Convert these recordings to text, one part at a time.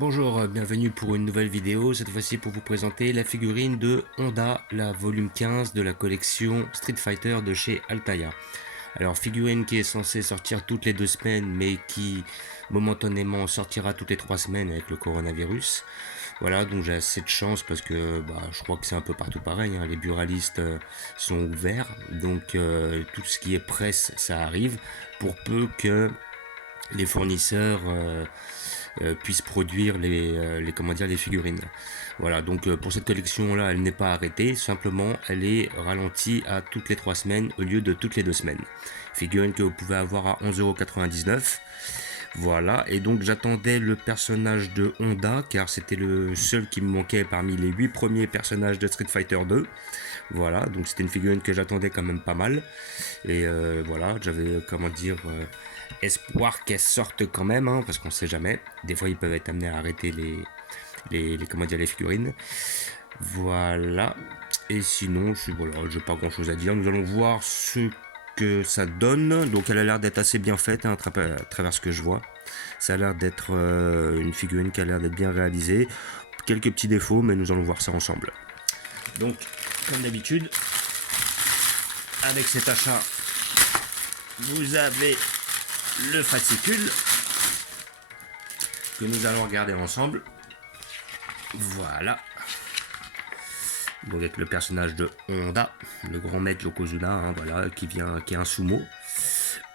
Bonjour, bienvenue pour une nouvelle vidéo, cette fois-ci pour vous présenter la figurine de Honda, la volume 15 de la collection Street Fighter de chez Altaïa. Alors figurine qui est censée sortir toutes les 2 semaines mais qui momentanément sortira toutes les 3 semaines avec le coronavirus. Voilà, donc j'ai assez de chance parce que je crois que c'est un peu partout pareil, hein. Les buralistes sont ouverts, donc tout ce qui est presse ça arrive, pour peu que les fournisseurs puissent produire les figurines. Voilà, donc pour cette collection là elle n'est pas arrêtée, simplement elle est ralentie à toutes les 3 semaines au lieu de toutes les 2 semaines. Figurine que vous pouvez avoir à 11,99 €. Voilà, et donc j'attendais le personnage de Honda car c'était le seul qui me manquait parmi les 8 premiers personnages de Street Fighter 2. Voilà, donc c'était une figurine que j'attendais quand même pas mal. Et voilà, j'avais, espoir qu'elle sorte quand même, hein, parce qu'on sait jamais. Des fois, ils peuvent être amenés à arrêter les figurines. Voilà. Et sinon, j'ai pas grand chose à dire. Nous allons voir ce que ça donne. Donc, elle a l'air d'être assez bien faite, hein, à travers ce que je vois. Ça a l'air d'être une figurine qui a l'air d'être bien réalisée. Quelques petits défauts, mais nous allons voir ça ensemble. Donc, comme d'habitude, avec cet achat, vous avez le fascicule que nous allons regarder ensemble. Voilà. Donc avec le personnage de Honda, le grand maître Yokozuna, hein, voilà, qui est un sumo.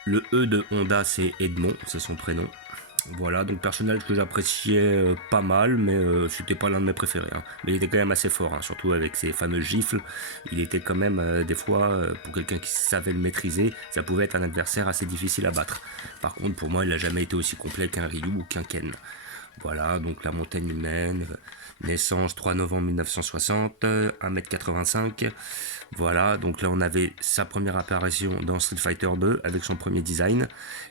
Le E de Honda, c'est Edmond, c'est son prénom. Voilà, donc personnage que j'appréciais pas mal, mais c'était pas l'un de mes préférés, hein. Mais il était quand même assez fort, hein, surtout avec ses fameuses gifles. Il était quand même, des fois, pour quelqu'un qui savait le maîtriser, ça pouvait être un adversaire assez difficile à battre. Par contre, pour moi, il n'a jamais été aussi complet qu'un Ryu ou qu'un Ken. Voilà, donc la montagne humaine, naissance 3 novembre 1960, 1m85. Voilà, donc là on avait sa première apparition dans Street Fighter 2 avec son premier design.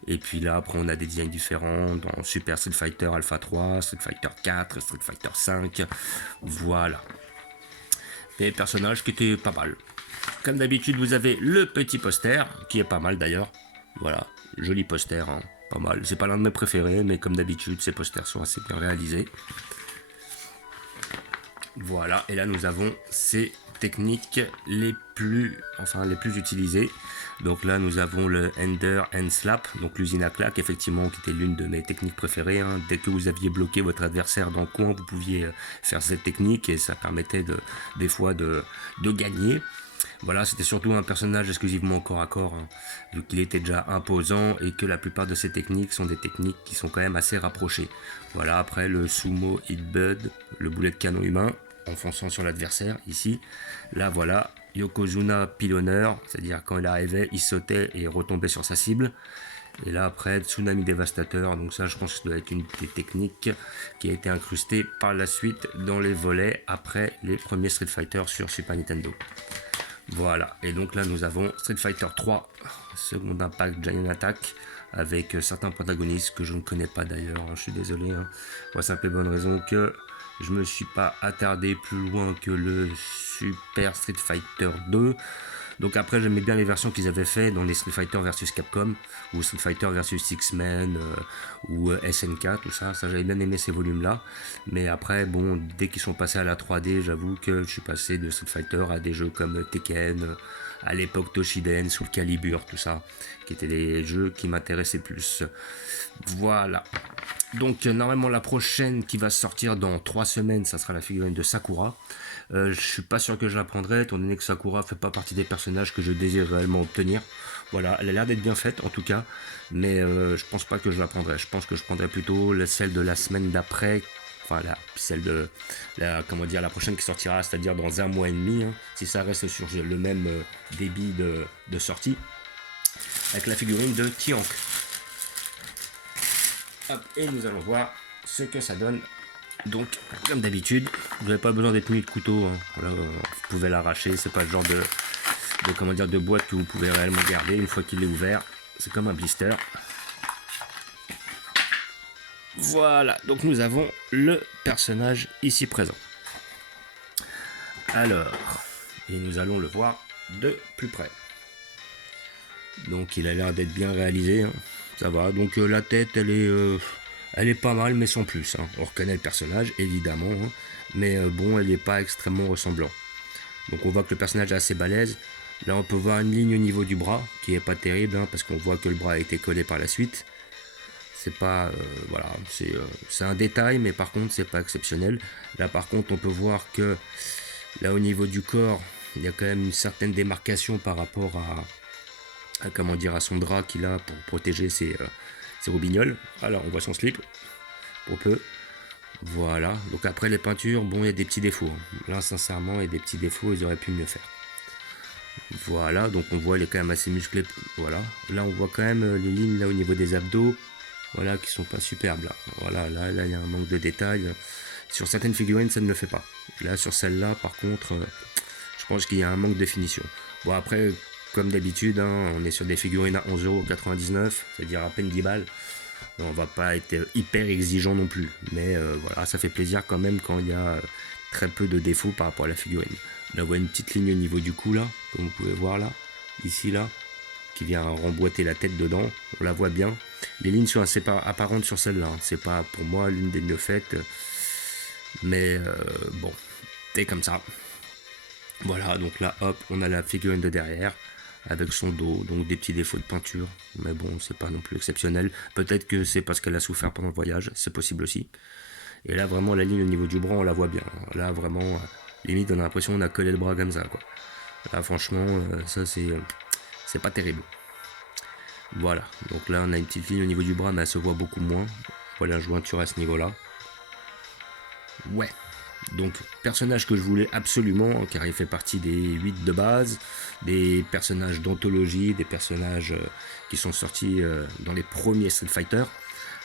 Et puis là après on a des designs différents dans Super Street Fighter Alpha 3, Street Fighter 4, Street Fighter 5. Voilà. Des personnages qui étaient pas mal. Comme d'habitude vous avez le petit poster, qui est pas mal d'ailleurs. Voilà, joli poster, hein, pas mal. C'est pas l'un de mes préférés, mais comme d'habitude ces posters sont assez bien réalisés. Voilà, et là nous avons ces techniques les plus utilisées. Donc là nous avons le Ender Hand Slap, donc l'usine à claque, effectivement, qui était l'une de mes techniques préférées, hein. Dès que vous aviez bloqué votre adversaire dans le coin, vous pouviez faire cette technique et ça permettait des fois de gagner. Voilà, c'était surtout un personnage exclusivement corps à corps, hein, vu qu'il était déjà imposant et que la plupart de ses techniques sont des techniques qui sont quand même assez rapprochées. Voilà, après le sumo hit bud, le boulet de canon humain, enfonçant sur l'adversaire, ici. Là, voilà, Yokozuna pilonneur, c'est-à-dire quand il arrivait, il sautait et retombait sur sa cible. Et là, après, tsunami dévastateur, donc ça, je pense que ça doit être une des techniques qui a été incrustée par la suite dans les volets après les premiers Street Fighter sur Super Nintendo. Voilà, et donc là nous avons Street Fighter 3, Second Impact Giant Attack, avec certains protagonistes que je ne connais pas d'ailleurs, hein, je suis désolé, hein, pour la simple et bonne raison que je me suis pas attardé plus loin que le Super Street Fighter 2. Donc après j'aimais bien les versions qu'ils avaient fait dans les Street Fighter versus Capcom, ou Street Fighter versus X-Men, ou SNK, tout ça, j'avais bien aimé ces volumes là. Mais après bon, dès qu'ils sont passés à la 3D, j'avoue que je suis passé de Street Fighter à des jeux comme Tekken, à l'époque Toshiden, Soul Calibur, tout ça, qui étaient des jeux qui m'intéressaient plus. Voilà. Donc normalement la prochaine qui va sortir dans 3 semaines, ça sera la figurine de Sakura. Je suis pas sûr que je la prendrai, étant donné que Sakura fait pas partie des personnages que je désire réellement obtenir. Voilà, elle a l'air d'être bien faite en tout cas, mais je pense pas que je la prendrai. Je pense que je prendrai plutôt celle de la semaine d'après, enfin celle de la prochaine qui sortira, c'est-à-dire dans 1 mois et demi, hein, si ça reste sur le même débit de sortie, avec la figurine de Tiank. Hop, et nous allons voir ce que ça donne. Donc, comme d'habitude, vous n'avez pas besoin d'être muni de couteau, hein. Voilà, vous pouvez l'arracher, c'est pas le genre de boîte que vous pouvez réellement garder une fois qu'il est ouvert. C'est comme un blister. Voilà, donc nous avons le personnage ici présent. Alors, et nous allons le voir de plus près. Donc il a l'air d'être bien réalisé, hein. Ça va, donc la tête elle Elle est pas mal, mais sans plus, hein. On reconnaît le personnage, évidemment, hein, mais bon, elle n'est pas extrêmement ressemblant. Donc on voit que le personnage est assez balèze. Là, on peut voir une ligne au niveau du bras, qui est pas terrible, hein, parce qu'on voit que le bras a été collé par la suite. C'est pas... voilà, c'est un détail, mais par contre, c'est pas exceptionnel. Là, par contre, on peut voir que, là, au niveau du corps, il y a quand même une certaine démarcation par rapport comment dire, à son drap qu'il a pour protéger ses roubignoles. Alors, on voit son slip, pour peu. Voilà, donc après les peintures, bon, il y a des petits défauts. Là, sincèrement, il y a des petits défauts, ils auraient pu mieux faire. Voilà, donc on voit, il est quand même assez musclé. Voilà, là, on voit quand même les lignes là au niveau des abdos, voilà, qui sont pas superbes. Là, voilà, là, il y a un manque de détails. Sur certaines figurines, ça ne le fait pas. Là, sur celle-là, par contre, je pense qu'il y a un manque de finition. Bon, après, comme d'habitude, hein, on est sur des figurines à 11,99 €, c'est-à-dire à peine 10 balles. On va pas être hyper exigeant non plus, mais voilà, ça fait plaisir quand même quand il y a très peu de défauts par rapport à la figurine. Là, on voit une petite ligne au niveau du cou, là, comme vous pouvez voir là, ici, là, qui vient remboîter la tête dedans. On la voit bien. Les lignes sont assez apparentes sur celle-là. Hein. C'est pas pour moi l'une des mieux faites, mais bon, c'est comme ça. Voilà, donc là, hop, on a la figurine de derrière avec son dos, donc des petits défauts de peinture, mais bon, c'est pas non plus exceptionnel. Peut-être que c'est parce qu'elle a souffert pendant le voyage, c'est possible aussi. Et là, vraiment, la ligne au niveau du bras, on la voit bien. Là, vraiment, limite, on a l'impression qu'on a collé le bras comme ça, quoi. Là, franchement, ça, c'est pas terrible. Voilà, donc là, on a une petite ligne au niveau du bras, mais elle se voit beaucoup moins. Voilà, la jointure à ce niveau-là. Ouais. Donc, personnage que je voulais absolument, car il fait partie des 8 de base, des personnages d'anthologie, des personnages qui sont sortis dans les premiers Street Fighter.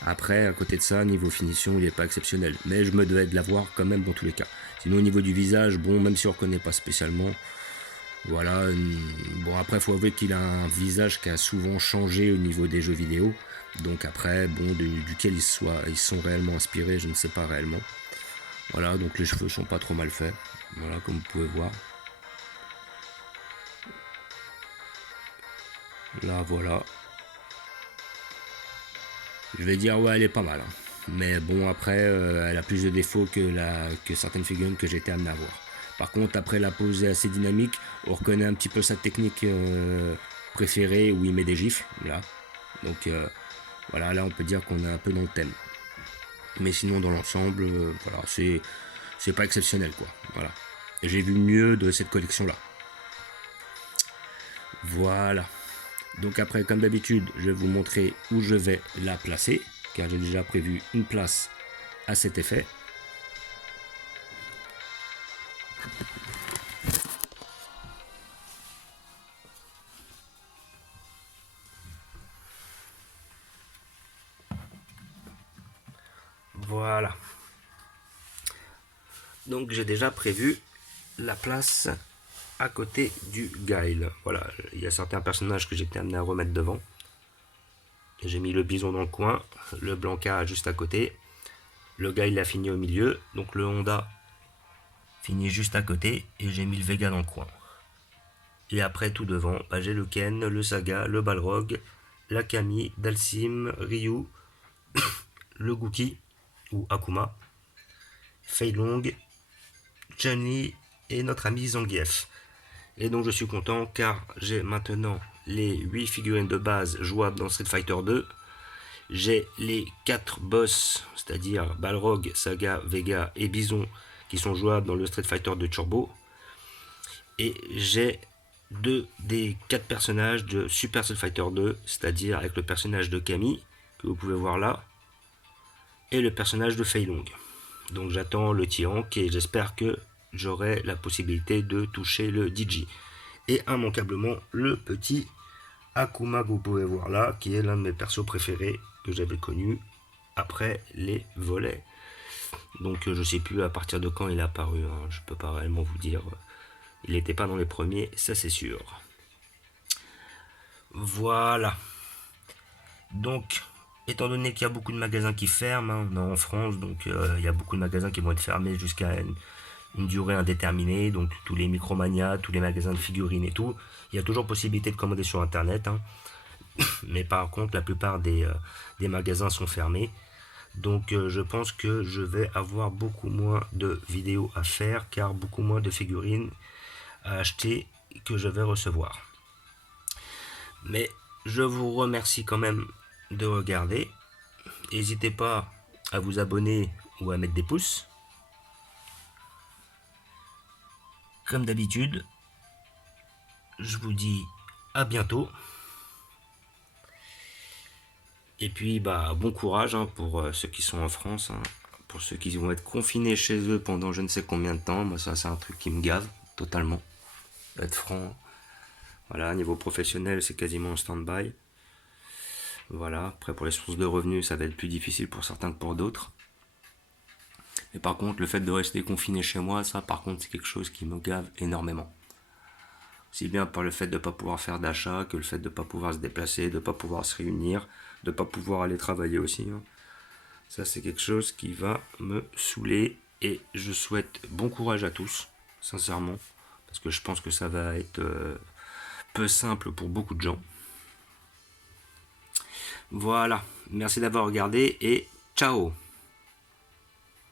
Après, à côté de ça, niveau finition, il n'est pas exceptionnel. Mais je me devais de l'avoir quand même dans tous les cas. Sinon, au niveau du visage, bon, même si on ne reconnaît pas spécialement, voilà. Bon, après, il faut avouer qu'il a un visage qui a souvent changé au niveau des jeux vidéo. Donc après, bon, duquel ils sont réellement inspirés, je ne sais pas réellement. Voilà, donc les cheveux sont pas trop mal faits. Voilà, comme vous pouvez voir. Là, voilà. Je vais dire, ouais, elle est pas mal. Hein. Mais bon, après, elle a plus de défauts que certaines figurines que j'ai été amené à voir. Par contre, après, la pose est assez dynamique. On reconnaît un petit peu sa technique préférée où il met des gifles. Là. Donc, voilà, là, on peut dire qu'on est un peu dans le thème. Mais sinon, dans l'ensemble, voilà, c'est pas exceptionnel, quoi. Voilà. J'ai vu mieux de cette collection-là. Voilà. Donc après, comme d'habitude, je vais vous montrer où je vais la placer, car j'ai déjà prévu une place à cet effet. Voilà. Donc j'ai déjà prévu la place à côté du Guile. Voilà, il y a certains personnages que j'ai été amené à remettre devant. J'ai mis le bison dans le coin, le Blanca juste à côté, le Guile a fini au milieu, donc le Honda finit juste à côté, et j'ai mis le Vega dans le coin. Et après tout devant, bah, j'ai le Ken, le Saga, le Balrog, la Kami, Dalsim, Ryu, le Gookie, ou Akuma, Fei Long, Chun-Li et notre ami Zangief. Et donc je suis content car j'ai maintenant les 8 figurines de base jouables dans Street Fighter 2. J'ai les 4 boss, c'est-à-dire Balrog, Saga, Vega et Bison qui sont jouables dans le Street Fighter 2 Turbo. Et j'ai 2 des 4 personnages de Super Street Fighter 2, c'est-à-dire avec le personnage de Kami, que vous pouvez voir là, et le personnage de Fei Long. Donc j'attends le T-Rank et j'espère que j'aurai la possibilité de toucher le DJ. Et immanquablement le petit Akuma que vous pouvez voir là, qui est l'un de mes persos préférés que j'avais connu après les volets. Donc je sais plus à partir de quand il est apparu, hein, je peux pas réellement vous dire. Il n'était pas dans les premiers, ça c'est sûr. Voilà. Donc, étant donné qu'il y a beaucoup de magasins qui ferment hein, en France, donc il y a beaucoup de magasins qui vont être fermés jusqu'à une durée indéterminée, donc tous les Micromania, tous les magasins de figurines et tout, il y a toujours possibilité de commander sur internet, hein. Mais par contre la plupart des magasins sont fermés, Donc je pense que je vais avoir beaucoup moins de vidéos à faire car beaucoup moins de figurines à acheter que je vais recevoir. Mais je vous remercie quand même de regarder. N'hésitez pas à vous abonner ou à mettre des pouces. Comme d'habitude, je vous dis à bientôt. Et puis bah bon courage pour ceux qui sont en France, pour ceux qui vont être confinés chez eux pendant je ne sais combien de temps. Moi ça c'est un truc qui me gave totalement. Être franc. Voilà, niveau professionnel c'est quasiment en stand-by. Voilà, après pour les sources de revenus ça va être plus difficile pour certains que pour d'autres. Mais par contre le fait de rester confiné chez moi, ça par contre c'est quelque chose qui me gave énormément. Aussi bien par le fait de ne pas pouvoir faire d'achat que le fait de ne pas pouvoir se déplacer, de ne pas pouvoir se réunir, de ne pas pouvoir aller travailler aussi. Ça c'est quelque chose qui va me saouler et je souhaite bon courage à tous, sincèrement, parce que je pense que ça va être peu simple pour beaucoup de gens. Voilà, merci d'avoir regardé et ciao.